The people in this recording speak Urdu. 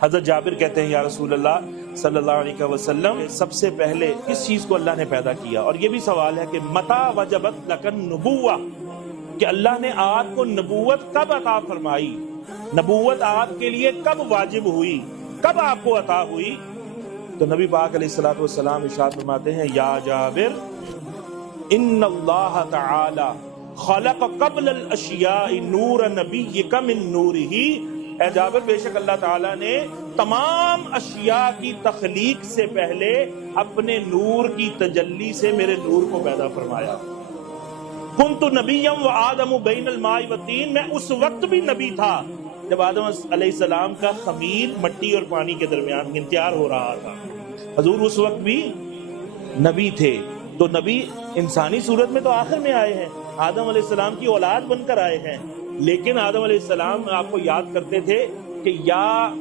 حضرت جابر کہتے ہیں یا رسول اللہ صلی اللہ علیہ وسلم سب سے پہلے کس چیز کو اللہ نے پیدا کیا؟ اور یہ بھی سوال ہے کہ متا وجبت لکن نبوہ، کہ اللہ نے آپ کو نبوت کب عطا فرمائی، نبوت آپ کے لیے کب واجب ہوئی، کب آپ کو عطا ہوئی؟ تو نبی پاک علیہ الصلوۃ والسلام ارشاد فرماتے ہیں یا جابر ان اللہ تعالی خلق قبل الاشیاء نور نبیک من نورہ، اے جابر بے شک اللہ تعالیٰ نے تمام اشیاء کی تخلیق سے پہلے اپنے نور کی تجلی سے میرے نور کو پیدا فرمایا۔ کنت نبیا و آدم بین الماء والطین، میں اس وقت بھی نبی تھا جب آدم علیہ السلام کا خمیر مٹی اور پانی کے درمیان انتظار ہو رہا تھا، حضور اس وقت بھی نبی تھے۔ تو نبی انسانی صورت میں تو آخر میں آئے ہیں، آدم علیہ السلام کی اولاد بن کر آئے ہیں، لیکن آدم علیہ السلام آپ کو یاد کرتے تھے کہ یا